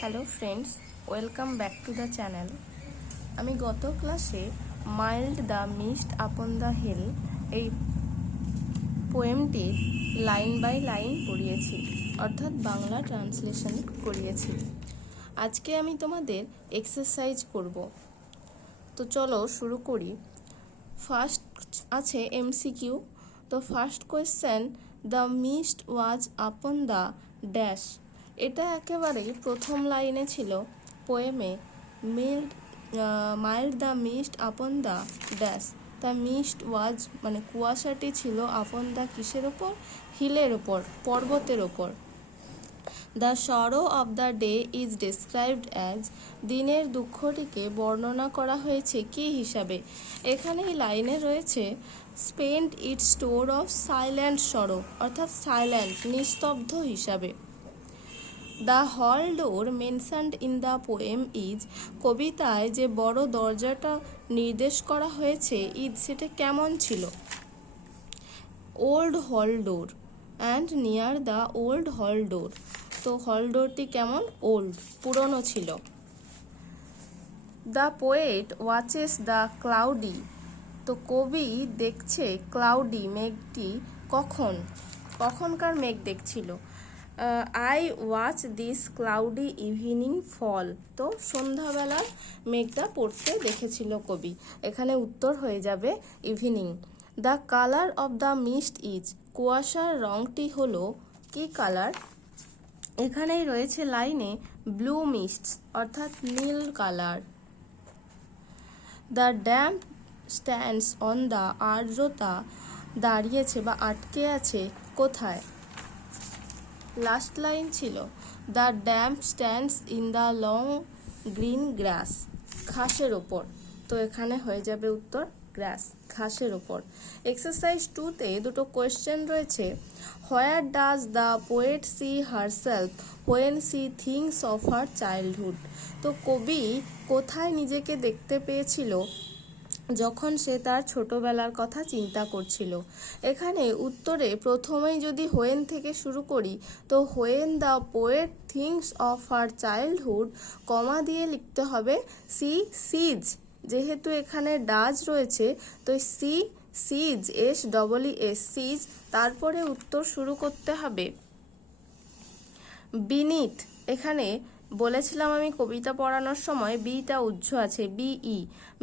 Hello friends, welcome back to the channel. আমি গত ক্লাসে mild the mist upon the hill এই পোয়েমটির লাইন বাই লাইন পড়িয়েছি, অর্থাৎ বাংলা ট্রান্সলেশন করিয়েছি। আজকে আমি তোমাদের এক্সারসাইজ করব, তো চলো শুরু করি। ফার্স্ট আছে এমসিকিউ। তো first question, the mist was upon the dash. এটা একেবারেই প্রথম লাইনে ছিল পোয়েমে। Mild the mist upon the dash. The mist was মানে কুয়াশাটি ছিল আপন দ্য কিসের ওপর? হিলের ওপর, পর্বতের ওপর। The sorrow of the day is described as. দিনের দুঃখটিকে বর্ণনা করা হয়েছে কি হিসাবে? এখানে এই লাইনে রয়েছে spent it store of silent সরো, অর্থাৎ সাইলেন্ট, নিস্তব্ধ হিসাবে। The hall door mentioned in the poem is. কবিতায় যে বড় দরজাটা নির্দেশ করা হয়েছে ইজ, সেটা কেমন ছিল? Old hall door and near the old hall door. তো হল ডোরটি কেমন? ওল্ড, পুরনো ছিল। The poet watches the cloudy. তো কবি দেখছে ক্লাউডি, মেঘটি কখন, কখনকার মেঘ দেখছিল? I watch this cloudy evening fall. তো সন্ধ্যাবেলার মেঘটা পড়তে দেখেছিল কবি। এখানে উত্তর হয়ে যাবে evening. The colour of the mist is. কুয়াশার রংটি হলো কি কালার? এখানেই রয়েছে লাইনে ব্লু মিস্ট, অর্থাৎ নীল colour. The damp stands on the. আর্দ্রতা দাঁড়িয়েছে বা আটকে আছে কোথায়? লাস্ট লাইন ছিল the damp stands in the long green grass. ঘাসের ওপর। তো এখানে হয়ে যাবে উত্তর গ্রাস, ঘাসের ওপর। এক্সারসাইজ 2তে দুটো কোয়েশ্চেন রয়েছে। Where does the poet see herself when she thinks of her childhood. তো কবি কোথায় নিজেকে দেখতে পেয়েছিল যখন সে তার ছোটবেলার কথা চিন্তা করছিল? এখানে উত্তরে প্রথমেই যদি হোয়েন থেকে শুরু করি, তো when the poet thinks of her childhood, comma দিয়ে লিখতে হবে সি সিজ। যেহেতু এখানে ডাজ রয়েছে, তো সি সিজ, SEES, সিজ, তারপরে উত্তর শুরু করতে হবে বিনিথ। এখানে বলেছিলাম আমি কবিতা পড়ানোর সময় বিটা উজ্জ্ব আছে, BE।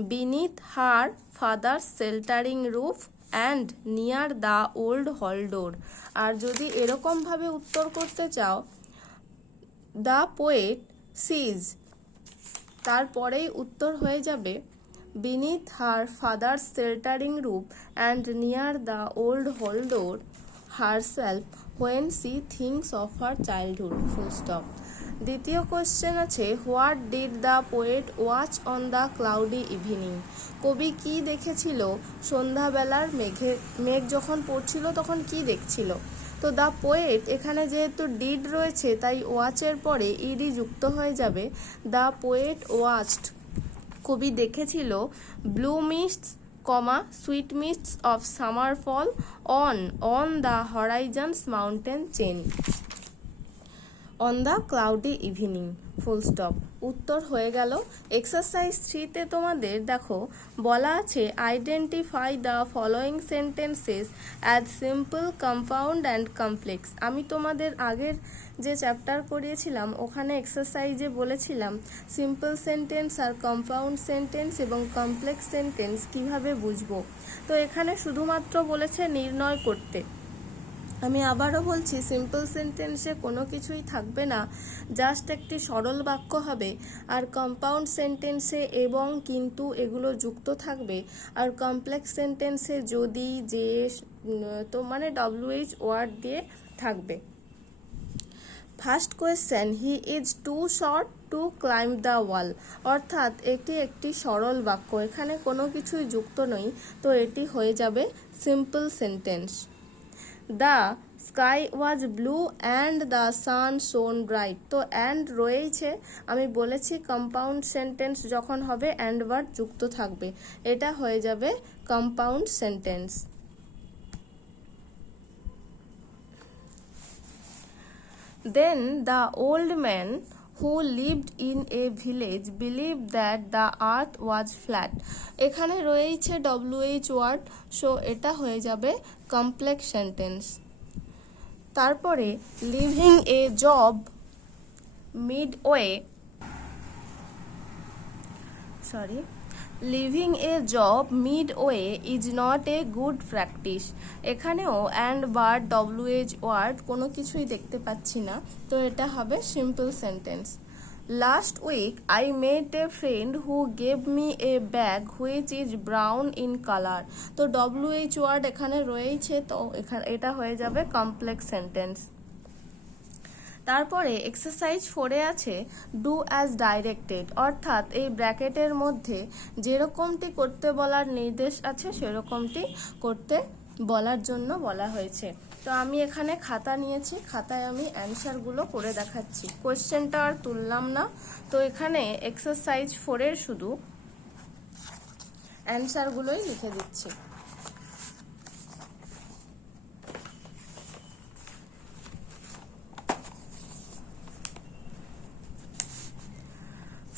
Beneath her father sheltering roof and near the old hall door. আর যদি এরকমভাবে উত্তর করতে চাও, দ্য পোয়েট সিজ, তারপরেই উত্তর হয়ে যাবে beneath her father sheltering roof and near the old hall door herself when she thinks of her childhood, full stop. দ্বিতীয় কোয়েশ্চেন আছে what did the poet watch on the cloudy evening. কবি কি দেখেছিল সন্ধ্যাবেলার মেঘ যখন পড়ছিল তখন কি দেখছিল? তো দ্য পোয়েট, এখানে যেহেতু ডিড রয়েছে তাই ওয়াচের পরে ইডি যুক্ত হয়ে যাবে। দ্য পোয়েট ওয়াচড, কবি দেখেছিল blue mists, sweet mists of summer fall on the horizons mountain chain on the cloudy evening, full stop. উত্তর হয়ে গেল। এক্সারসাইজ 3তে তোমাদের দেখো বলা আছে identify the following sentences as simple, compound and complex. আমি তোমাদের আগের যে চ্যাপ্টার করিয়েছিলাম ওখানে এক্সারসাইজে বলেছিলাম সিম্পল সেন্টেন্স আর কম্পাউন্ড সেন্টেন্স এবং কমপ্লেক্স সেন্টেন্স কিভাবে বুঝবো। তো এখানে শুধুমাত্র বলেছে নির্ণয় করতে। আমি আবারও বলছি, সিম্পল সেন্টেন্সে কোনো কিছুই থাকবে না, জাস্ট একটি সরল বাক্য হবে। আর কম্পাউন্ড সেন্টেন্সে এবং, কিন্তু এগুলো যুক্ত থাকবে। আর কমপ্লেক্স সেন্টেন্সে যদি, যে, তো মানে WH ওয়ার্ড দিয়ে থাকবে। First question, he is too short to climb the wall. অর্থাৎ এটি একটি সরল বাক্য, এখানে কোনো কিছুই যুক্ত নেই, তো এটি হয়ে যাবে simple sentence. The sky was blue and the sun শোন ব্রাইট। তো অ্যান্ড রয়েছে, আমি বলেছি কম্পাউন্ড সেন্টেন্স যখন হবে অ্যান্ড ওয়ার্ড যুক্ত থাকবে, এটা হয়ে যাবে compound sentence. Then the old man who lived in a village believed that the earth was flat. এখানে রয়েছে WH ওয়ার্ড, সো এটা হয়ে যাবে কমপ্লেক্স সেন্টেন্স। তারপরে leaving a job midway leaving a job midway is not a good practice. এখানেও and but WH word কোনো কিছুই দেখতে পাচ্ছি না, তো এটা হবে simple sentence. Last week I met a friend who gave me a bag which is brown in colour. তো WH ওয়ার্ড এখানে রয়েছে, তো এখানে এটা হয়ে যাবে কমপ্লেক্স সেন্টেন্স। তারপরে এক্সারসাইজ 4-এ আছে ডু অ্যাজ ডাইরেক্টেড, অর্থাৎ এই ব্র্যাকেটের মধ্যে যেরকমটি করতে বলার নির্দেশ আছে সেরকমটি করতে বলার জন্য বলা হয়েছে। তো আমি এখানে খাতা নিয়েছি, খাতায় আমি অ্যান্সারগুলো করে দেখাচ্ছি, কোয়েশ্চেনটা আর তুললাম না। তো এখানে এক্সারসাইজ 4-এর শুধু অ্যান্সারগুলোই লিখে দিচ্ছি।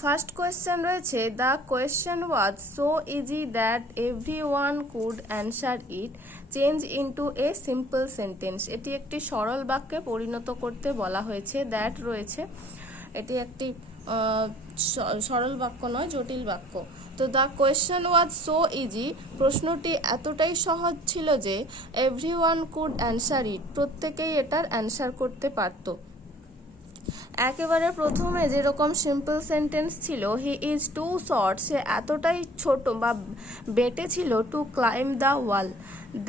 ফার্স্ট কোয়েশ্চেন রয়েছে the question was so easy that everyone could answer it, change into a simple sentence. এটি একটি সরল বাক্যে পরিণত করতে বলা হয়েছে, দ্যাট রয়েছে, এটি একটি সরল বাক্য নয়, জটিল বাক্য। তো the question was so easy, প্রশ্নটি এতটাই সহজ ছিল যে এভরিওয়ান কুড অ্যান্সার ইট, প্রত্যেকেই এটার অ্যান্সার করতে পারত। একেবারে প্রথমে যেরকম সিম্পল সেন্টেন্স ছিল হি ইজ টু শর্ট, সে এতটাই ছোট বা বেটে ছিল, টু ক্লাইম্ব দ্য ওয়াল,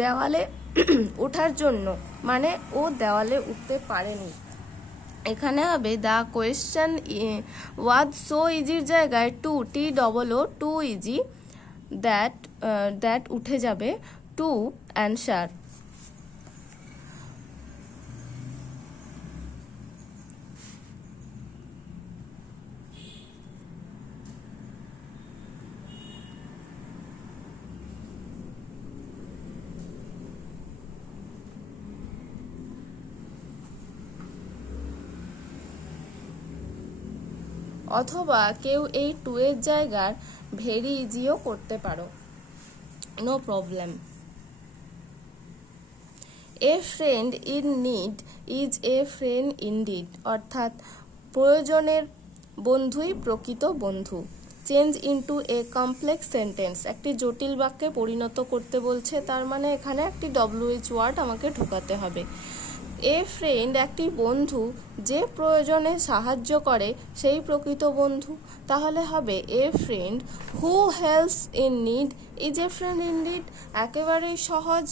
দেওয়ালে ওঠার জন্য, মানে ও দেওয়ালে উঠতে পারেনি। এখানে হবে দ্য কোয়েশ্চেন ওয়াজ সো ইজির জায়গায় to, TOO, too easy, that উঠে যাবে টু অ্যান্সার। অথবা কেউ এই টু এর জায়গার ভেরি ইজিও করতে পারো, no problem. A friend in need is a friend indeed, অর্থাৎ প্রয়োজনের বন্ধুই প্রকৃত বন্ধু। Change into a complex sentence, একটি জটিল বাক্যে পরিণত করতে বলছে, তার মানে এখানে একটি WH ওয়ার্ড আমাকে ঢোকাতে হবে। এ ফ্রেন্ড একটি বন্ধু যে প্রয়োজনে সাহায্য করে সেই প্রকৃত বন্ধু, তাহলে হবে a friend who helps in need is a friend indeed, একেবারেই সহজ।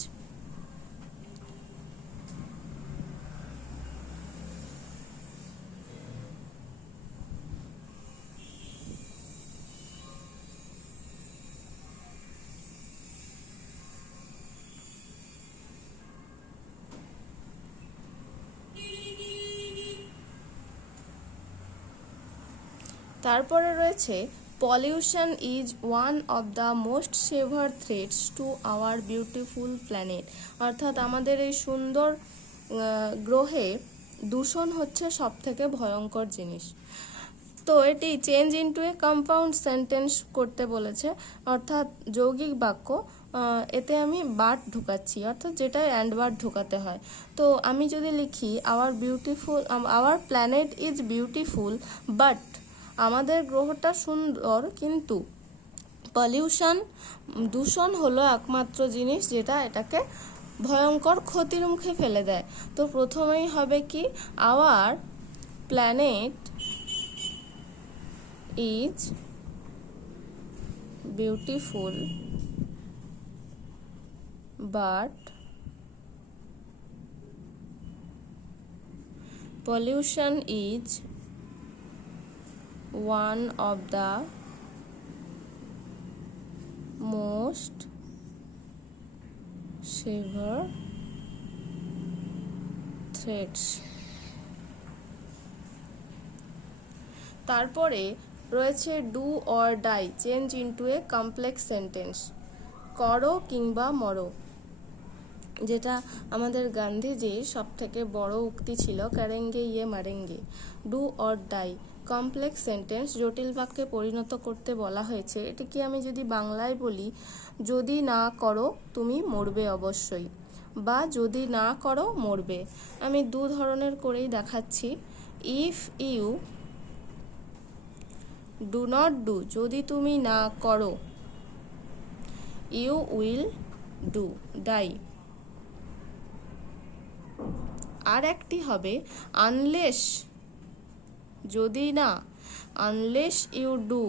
তারপরে রয়েছে pollution is one of the most severe threats to our beautiful planet, অর্থাৎ আমাদের এই সুন্দর গ্রহে দূষণ হচ্ছে সব থেকে ভয়ঙ্কর জিনিস। তো এটি চেঞ্জ ইনটু এ কম্পাউন্ড সেন্টেন্স করতে বলেছে, অর্থাৎ যৌগিক বাক্য, এতে আমি বাট ঢুকাচ্ছি, অর্থাৎ যেটা অ্যান্ড বাট ঢুকাতে হয়। তো আমি যদি লিখি our planet is beautiful but, আমাদের গ্রহটা সুন্দর কিন্তু পলিউশন, দূষণ হলো একমাত্র জিনিস যেটা এটাকে ভয়ঙ্কর ক্ষতির মুখে ফেলে দেয়। তো প্রথমেই হবে কি our planet is beautiful but pollution is one of the most severe threats. তারপরে রয়েছে do or die, change into a complex sentence, করো কিংবা মরো। যেটা আমাদের গান্ধীজির সব থেকে বড় উক্তি ছিল, করেঙ্গে ইয়ে মারেঙ্গে, do or die. Complex sentence, জটিল বাক্যে পরিণত করতে বলা হয়েছে। এটিকে আমি যদি বাংলায় বলি, যদি না করো তুমি মরবে অবশ্যই, বা যদি না করো মরবে। আমি দু ধরনের করেই দেখাচ্ছি। If you do not do, যদি তুমি না করো, ইউ উইল ডু, ডাই। আর একটি হবে আনলেস, যদি না, unless you do,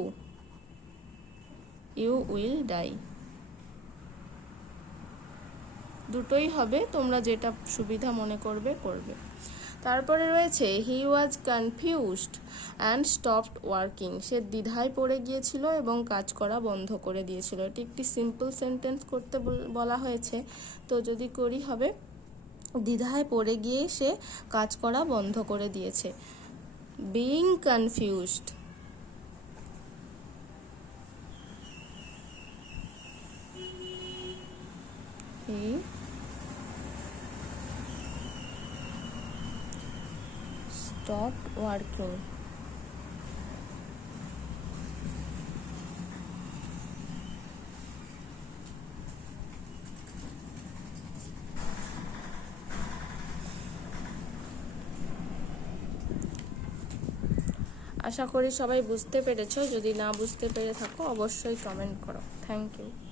you will die. দুটোই হবে, তোমরা যেটা সুবিধা মনে করবে করবে। তারপরে রয়েছে হি ওয়াজ কনফিউজড অ্যান্ড স্টপড ওয়ার্কিং, সে দ্বিধায় পড়ে গিয়েছিল এবং কাজ করা বন্ধ করে দিয়েছিল। এটি একটি সিম্পল সেন্টেন্স করতে বলা হয়েছে, তো যদি করি হবে দ্বিধায় পড়ে গিয়ে সে কাজ করা বন্ধ করে দিয়েছে। বিইং কনফিউজড, হি stopped working. আশা করি সবাই বুঝতে পেরেছো। যদি না বুঝতে পেরে থাকো অবশ্যই কমেন্ট করো। Thank you.